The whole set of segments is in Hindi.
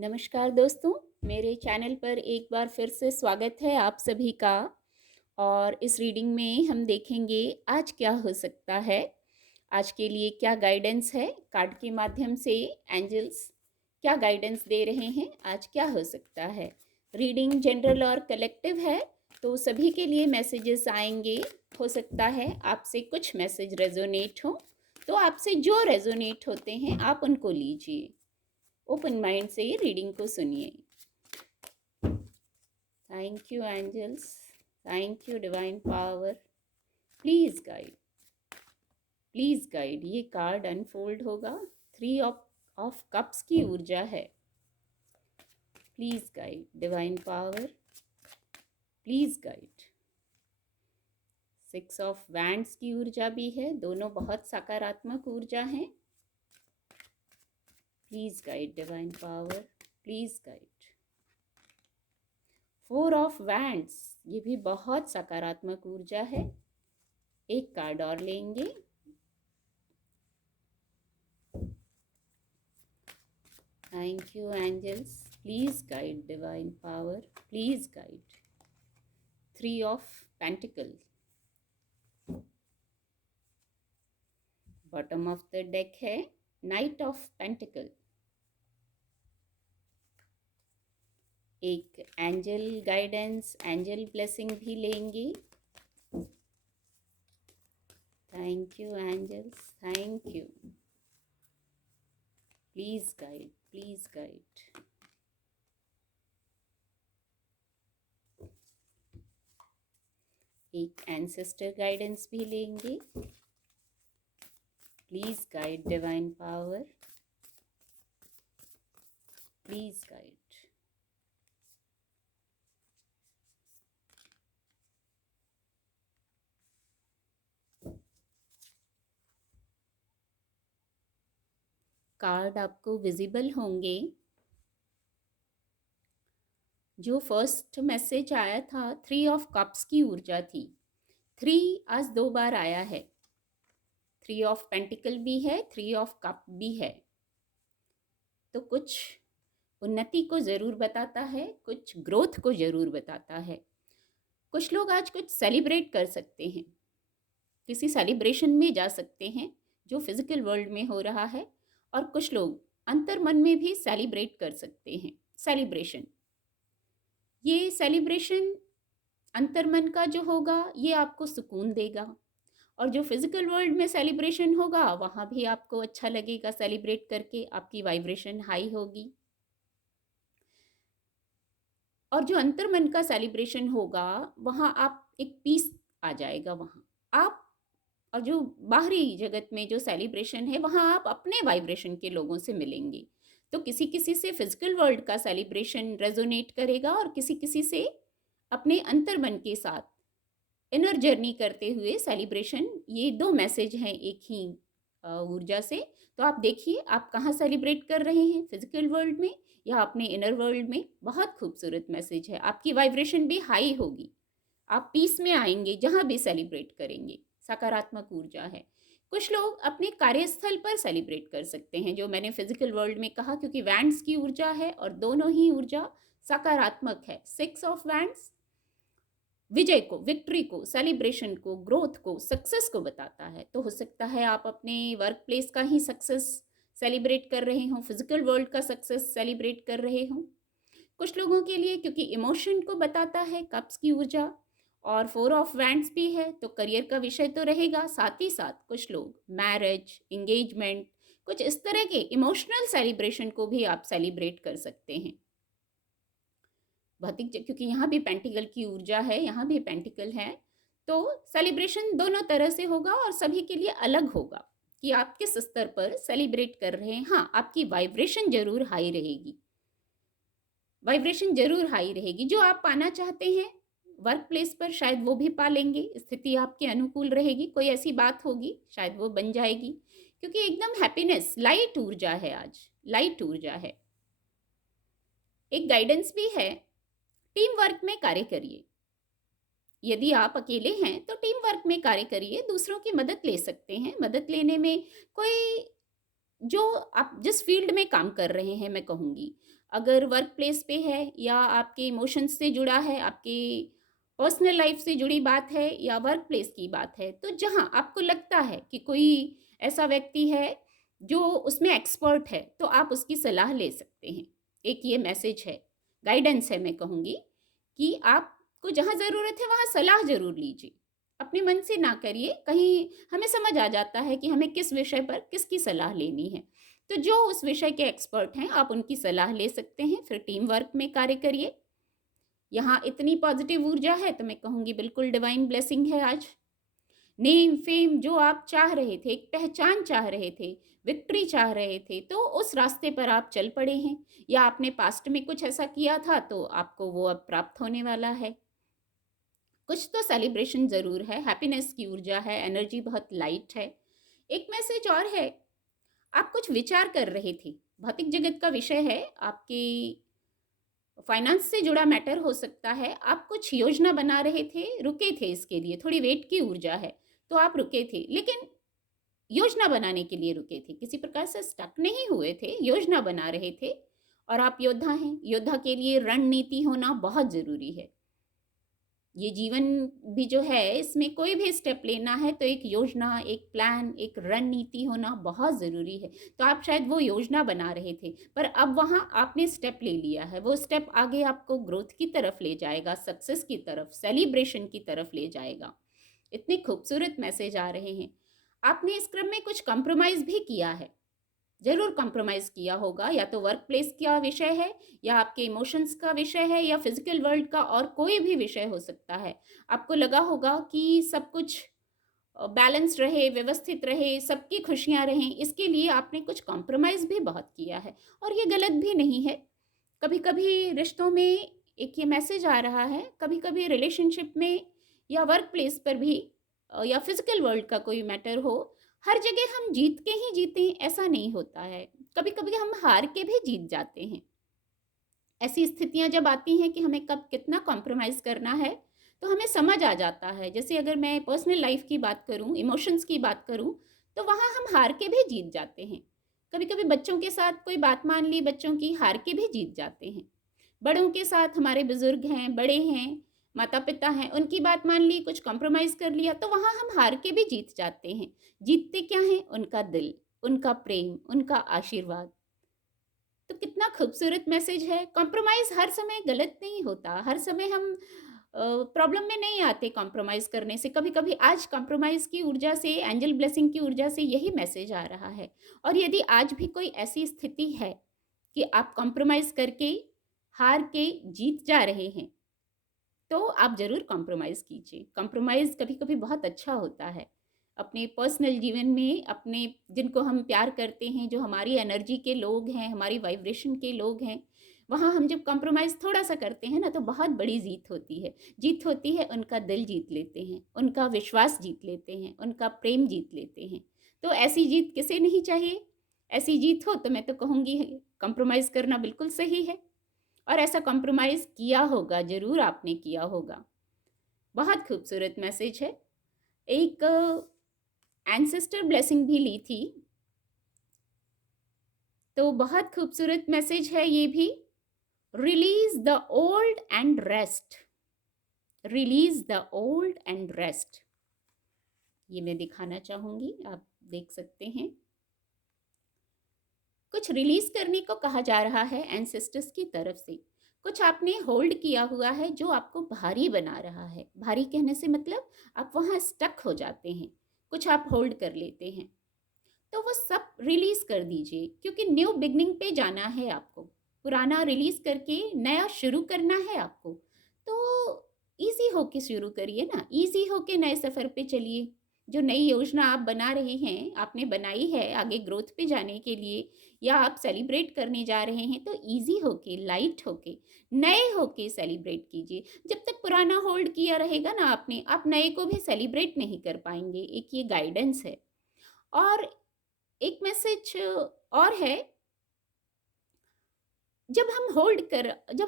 नमस्कार दोस्तों, मेरे चैनल पर एक बार फिर से स्वागत है आप सभी का। और इस रीडिंग में हम देखेंगे आज क्या हो सकता है। आज के लिए क्या गाइडेंस है, कार्ड के माध्यम से एंजल्स क्या गाइडेंस दे रहे हैं, आज क्या हो सकता है। रीडिंग जनरल और कलेक्टिव है, तो सभी के लिए मैसेजेस आएंगे। हो सकता है आपसे कुछ मैसेज रेजोनेट हो, तो आपसे जो रेजोनेट होते हैं आप उनको लीजिए। ओपन माइंड से ये रीडिंग को सुनिए। Thank you angels, thank you divine power. Please guide, please guide. ये कार्ड अनफोल्ड होगा। 3 ऑफ कप्स की ऊर्जा है। Please guide divine power, please guide. 6 of wands की ऊर्जा भी है, दोनों बहुत सकारात्मक ऊर्जा हैं। Please guide divine power, please guide. 4 of wands, ये भी बहुत सकारात्मक ऊर्जा है। एक कार्ड और लेंगे। Thank you angels, please guide divine power, please guide. 3 of pentacle. Bottom of the deck है नाइट ऑफ पेंटिकल। एक एंजल गाइडेंस, एंजल ब्लेसिंग भी लेंगे। Thank you angels, thank you. Please guide, please guide. एक एंसेस्टर गाइडेंस भी लेंगे। Please guide divine power, please guide. Card आपको विजिबल होंगे। जो फर्स्ट मैसेज आया था 3 ऑफ कप्स की ऊर्जा थी। 3 आज 2 बार आया है। 3 ऑफ पेंटिकल भी है, 3 ऑफ कप भी है। तो कुछ उन्नति को ज़रूर बताता है, कुछ ग्रोथ को ज़रूर बताता है। कुछ लोग आज कुछ सेलिब्रेट कर सकते हैं, किसी सेलिब्रेशन में जा सकते हैं जो फिजिकल वर्ल्ड में हो रहा है। और कुछ लोग अंतर मन में भी सेलिब्रेट कर सकते हैं। सेलिब्रेशन, ये सेलिब्रेशन अंतर्मन का जो होगा ये आपको सुकून देगा। और जो फिजिकल वर्ल्ड में सेलिब्रेशन होगा वहाँ भी आपको अच्छा लगेगा, सेलिब्रेट करके आपकी वाइब्रेशन हाई होगी। और जो अंतर्मन का सेलिब्रेशन होगा वहाँ आप एक पीस आ जाएगा वहाँ आप। और जो बाहरी जगत में जो सेलिब्रेशन है वहाँ आप अपने वाइब्रेशन के लोगों से मिलेंगे। तो किसी किसी से फिजिकल वर्ल्ड का सेलिब्रेशन रेजोनेट करेगा और किसी किसी से अपने अंतर्मन के साथ इनर जर्नी करते हुए सेलिब्रेशन। ये 2 मैसेज हैं एक ही ऊर्जा से। तो आप देखिए आप कहाँ सेलिब्रेट कर रहे हैं, फिजिकल वर्ल्ड में या अपने इनर वर्ल्ड में। बहुत खूबसूरत मैसेज है। आपकी वाइब्रेशन भी हाई होगी, आप पीस में आएंगे जहाँ भी सेलिब्रेट करेंगे। सकारात्मक ऊर्जा है। कुछ लोग अपने कार्यस्थल पर सेलिब्रेट कर सकते हैं, जो मैंने फिजिकल वर्ल्ड में कहा, क्योंकि वैंड्स की ऊर्जा है और दोनों ही ऊर्जा सकारात्मक है। 6 ऑफ वैंड्स विजय को, विक्ट्री को, सेलिब्रेशन को, ग्रोथ को, सक्सेस को बताता है। तो हो सकता है आप अपने वर्क प्लेस का ही सक्सेस सेलिब्रेट कर रहे हों, फिजिकल वर्ल्ड का सक्सेस सेलिब्रेट कर रहे हों। कुछ लोगों के लिए क्योंकि इमोशन को बताता है कप्स की ऊर्जा और 4 ऑफ वैंड्स भी है, तो करियर का विषय तो रहेगा। साथ ही साथ कुछ लोग मैरिज, इंगेजमेंट, कुछ इस तरह के इमोशनल सेलिब्रेशन को भी आप सेलिब्रेट कर सकते हैं। भौतिक क्योंकि यहाँ भी पेंटिकल की ऊर्जा है, यहाँ भी पेंटिकल है। तो सेलिब्रेशन दोनों तरह से होगा और सभी के लिए अलग होगा कि आप किस स्तर पर सेलिब्रेट कर रहे हैं। हाँ, आपकी वाइब्रेशन जरूर हाई रहेगी, वाइब्रेशन जरूर हाई रहेगी। जो आप पाना चाहते हैं वर्क प्लेस पर शायद वो भी पा लेंगे। स्थिति आपके अनुकूल रहेगी, कोई ऐसी बात होगी शायद वो बन जाएगी, क्योंकि एकदम हैप्पीनेस, लाइट ऊर्जा है आज, लाइट ऊर्जा है। एक गाइडेंस भी है, टीम वर्क में कार्य करिए। यदि आप अकेले हैं तो टीम वर्क में कार्य करिए, दूसरों की मदद ले सकते हैं। मदद लेने में कोई, जो आप जिस फील्ड में काम कर रहे हैं, मैं कहूँगी अगर वर्क प्लेस पे है या आपके इमोशंस से जुड़ा है, आपके पर्सनल लाइफ से जुड़ी बात है या वर्क प्लेस की बात है, तो जहाँ आपको लगता है कि कोई ऐसा व्यक्ति है जो उसमें एक्सपर्ट है, तो आप उसकी सलाह ले सकते हैं। एक ये मैसेज है, गाइडेंस है मैं कहूँगी, कि आपको जहाँ ज़रूरत है वहाँ सलाह ज़रूर लीजिए। अपने मन से ना करिए, कहीं हमें समझ आ जाता है कि हमें किस विषय पर किसकी सलाह लेनी है। तो जो उस विषय के एक्सपर्ट हैं, आप उनकी सलाह ले सकते हैं, फिर टीम वर्क में कार्य करिए। यहाँ इतनी पॉजिटिव ऊर्जा है तो मैं कहूँगी बिल्कुल डिवाइन ब्लेसिंग है आज। नेम, फेम जो आप चाह रहे थे, एक पहचान चाह रहे थे, विक्ट्री चाह रहे थे, तो उस रास्ते पर आप चल पड़े हैं, या आपने पास्ट में कुछ ऐसा किया था तो आपको वो अब प्राप्त होने वाला है। कुछ तो सेलिब्रेशन ज़रूर है, हैप्पीनेस की ऊर्जा है, एनर्जी बहुत लाइट है। एक मैसेज और है, आप कुछ विचार कर रहे थे, भौतिक जगत का विषय है, आपके फाइनेंस से जुड़ा मैटर हो सकता है, आप कुछ योजना बना रहे थे, रुके थे इसके लिए, थोड़ी वेट की ऊर्जा है, तो आप रुके थे, लेकिन योजना बनाने के लिए रुके थे, किसी प्रकार से स्टक नहीं हुए थे, योजना बना रहे थे। और आप योद्धा हैं, योद्धा के लिए रणनीति होना बहुत ज़रूरी है। ये जीवन भी जो है, इसमें कोई भी स्टेप लेना है तो एक योजना, एक प्लान, एक रणनीति होना बहुत ज़रूरी है। तो आप शायद वो योजना बना रहे थे, पर अब वहाँ आपने स्टेप ले लिया है, वो स्टेप आगे आपको ग्रोथ की तरफ ले जाएगा, सक्सेस की तरफ, सेलिब्रेशन की तरफ ले जाएगा। इतने खूबसूरत मैसेज आ रहे हैं। आपने इस क्रम में कुछ कॉम्प्रोमाइज़ भी किया है, ज़रूर कॉम्प्रोमाइज़ किया होगा, या तो वर्क प्लेस का विषय है, या आपके इमोशंस का विषय है, या फिजिकल वर्ल्ड का और कोई भी विषय हो सकता है। आपको लगा होगा कि सब कुछ बैलेंस रहे, व्यवस्थित रहे, सबकी खुशियाँ रहें, इसके लिए आपने कुछ कॉम्प्रोमाइज़ भी बहुत किया है, और ये गलत भी नहीं है। कभी-कभी रिश्तों में एक ये मैसेज आ रहा है, कभी-कभी रिलेशनशिप में या वर्क प्लेस पर भी या फिजिकल वर्ल्ड का कोई मैटर हो, हर जगह हम जीत के ही जीतें ऐसा नहीं होता है। कभी-कभी हम हार के भी जीत जाते हैं। ऐसी स्थितियाँ जब आती हैं कि हमें कब कितना कॉम्प्रोमाइज़ करना है, तो हमें समझ आ जाता है। जैसे अगर मैं पर्सनल लाइफ़ की बात करूँ, इमोशंस की बात करूँ, तो वहाँ हम हार के भी जीत जाते हैं। कभी-कभी बच्चों के साथ कोई बात मान ली बच्चों की, हार के भी जीत जाते हैं। बड़ों के साथ हमारे बुज़ुर्ग हैं, बड़े हैं, माता-पिता हैं, उनकी बात मान ली, कुछ कॉम्प्रोमाइज़ कर लिया, तो वहाँ हम हार के भी जीत जाते हैं। जीतते क्या हैं? उनका दिल, उनका प्रेम, उनका आशीर्वाद। तो कितना खूबसूरत मैसेज है। कॉम्प्रोमाइज़ हर समय गलत नहीं होता, हर समय हम प्रॉब्लम में नहीं आते कॉम्प्रोमाइज़ करने से। कभी-कभी आज कॉम्प्रोमाइज़ की ऊर्जा से, एंजल ब्लेसिंग की ऊर्जा से यही मैसेज आ रहा है। और यदि आज भी कोई ऐसी स्थिति है कि आप कॉम्प्रोमाइज़ करके, हार के जीत जा रहे हैं, तो आप ज़रूर कॉम्प्रोमाइज़ कीजिए। कॉम्प्रोमाइज़ कभी-कभी बहुत अच्छा होता है। अपने पर्सनल जीवन में, अपने जिनको हम प्यार करते हैं, जो हमारी एनर्जी के लोग हैं, हमारी वाइब्रेशन के लोग हैं, वहाँ हम जब कॉम्प्रोमाइज़ थोड़ा-सा करते हैं ना, तो बहुत बड़ी जीत होती है। जीत होती है, उनका दिल जीत लेते हैं, उनका विश्वास जीत लेते हैं, उनका प्रेम जीत लेते हैं। तो ऐसी जीत किसे नहीं चाहिए? ऐसी जीत हो तो मैं तो कहूँगी कॉम्प्रोमाइज़ करना बिल्कुल सही है। और ऐसा कॉम्प्रोमाइज़ किया होगा, ज़रूर आपने किया होगा। बहुत खूबसूरत मैसेज है। एक एंसेस्टर ब्लेसिंग भी ली थी, तो बहुत खूबसूरत मैसेज है ये भी। Release the old and rest, release the old and rest. ये मैं दिखाना चाहूँगी, आप देख सकते हैं। कुछ रिलीज़ करने को कहा जा रहा है एंसेस्टर्स की तरफ से। कुछ आपने होल्ड किया हुआ है जो आपको भारी बना रहा है। भारी कहने से मतलब आप वहाँ स्टक हो जाते हैं, कुछ आप होल्ड कर लेते हैं। तो वो सब रिलीज़ कर दीजिए, क्योंकि न्यू बिगनिंग पे जाना है आपको। पुराना रिलीज़ करके नया शुरू करना है आपको। तो ईज़ी होके शुरू करिए ना, ईज़ी होके नए सफ़र पे चलिए। जो नई योजना आप बना रहे हैं, आपने बनाई है आगे ग्रोथ पे जाने के लिए, या आप सेलिब्रेट करने जा रहे हैं, तो ईज़ी होके, लाइट होके, नए होके सेलिब्रेट कीजिए। जब तक पुराना होल्ड किया रहेगा ना आपने, आप नए को भी सेलिब्रेट नहीं कर पाएँगे। एक ये गाइडेंस है। और एक मैसेज और है, जब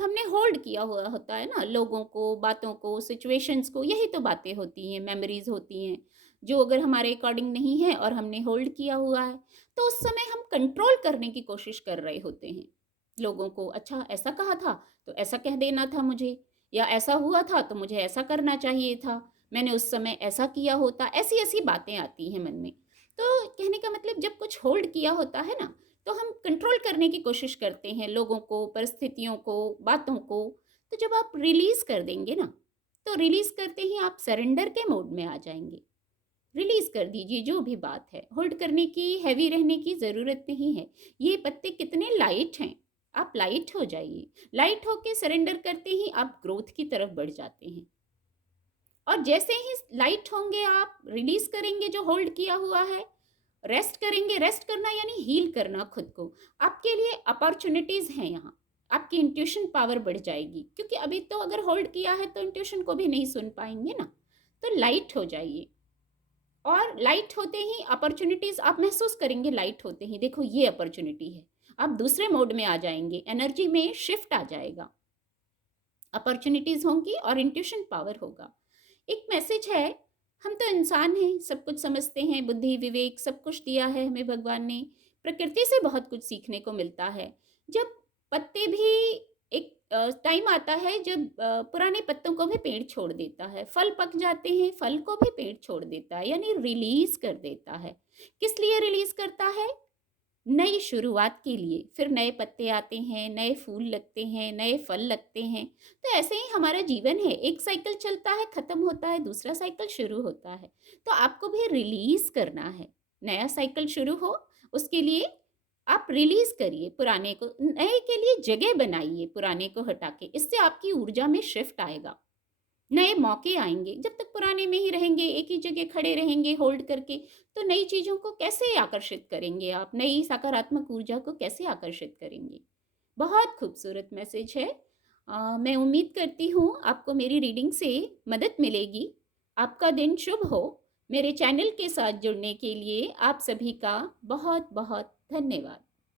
हमने होल्ड किया हुआ होता है ना लोगों को, बातों को, सिचुएशंस को, यही तो बातें होती हैं, मेमोरीज होती हैं, जो अगर हमारे अकॉर्डिंग नहीं है और हमने होल्ड किया हुआ है, तो उस समय हम कंट्रोल करने की कोशिश कर रहे होते हैं। लोगों को, अच्छा ऐसा कहा था तो ऐसा कह देना था मुझे, या ऐसा हुआ था तो मुझे ऐसा करना चाहिए था, मैंने उस समय ऐसा किया होता, ऐसी ऐसी बातें आती हैं मन में। तो कहने का मतलब जब कुछ होल्ड किया होता है ना, तो हम कंट्रोल करने की कोशिश करते हैं लोगों को, परिस्थितियों को, बातों को। तो जब आप रिलीज कर देंगे ना, तो रिलीज करते ही आप सरेंडर के मोड में आ जाएंगे। रिलीज कर दीजिए जो भी बात है, होल्ड करने की, हैवी रहने की ज़रूरत नहीं है। ये पत्ते कितने लाइट हैं, आप लाइट हो जाइए। लाइट होके सरेंडर करते ही आप ग्रोथ की तरफ बढ़ जाते हैं। और जैसे ही लाइट होंगे, आप रिलीज करेंगे जो होल्ड किया हुआ है, रेस्ट करेंगे। रेस्ट करना यानी हील करना खुद को। आपके लिए अपॉर्चुनिटीज हैं यहाँ, आपकी इंट्यूशन पावर बढ़ जाएगी, क्योंकि अभी तो अगर होल्ड किया है तो इंट्यूशन को भी नहीं सुन पाएंगे ना। तो लाइट हो जाइए, और लाइट होते ही अपॉर्चुनिटीज आप महसूस करेंगे। लाइट होते ही देखो ये अपॉर्चुनिटी है, आप दूसरे मोड में आ जाएंगे, एनर्जी में शिफ्ट आ जाएगा, अपॉर्चुनिटीज होंगी और इंट्यूशन पावर होगा। एक मैसेज है, हम तो इंसान हैं, सब कुछ समझते हैं, बुद्धि विवेक सब कुछ दिया है हमें भगवान ने, प्रकृति से बहुत कुछ सीखने को मिलता है। जब पत्ते भी, एक टाइम आता है जब पुराने पत्तों को भी पेड़ छोड़ देता है, फल पक जाते हैं, फल को भी पेड़ छोड़ देता है, यानी रिलीज कर देता है। किस लिए रिलीज करता है? नई शुरुआत के लिए। फिर नए पत्ते आते हैं, नए फूल लगते हैं, नए फल लगते हैं। तो ऐसे ही हमारा जीवन है, एक साइकिल चलता है, खत्म होता है, दूसरा साइकिल शुरू होता है। तो आपको भी रिलीज करना है, नया साइकिल शुरू हो, उसके लिए आप रिलीज करिए पुराने को, नए के लिए जगह बनाइए पुराने को हटा के। इससे आपकी ऊर्जा में शिफ्ट आएगा, नए मौके आएंगे। जब तक पुराने में ही रहेंगे, एक ही जगह खड़े रहेंगे होल्ड करके, तो नई चीज़ों को कैसे आकर्षित करेंगे आप, नई सकारात्मक ऊर्जा को कैसे आकर्षित करेंगे। बहुत खूबसूरत मैसेज है। मैं उम्मीद करती हूँ आपको मेरी रीडिंग से मदद मिलेगी। आपका दिन शुभ हो। मेरे चैनल के साथ जुड़ने के लिए आप सभी का बहुत बहुत धन्यवाद।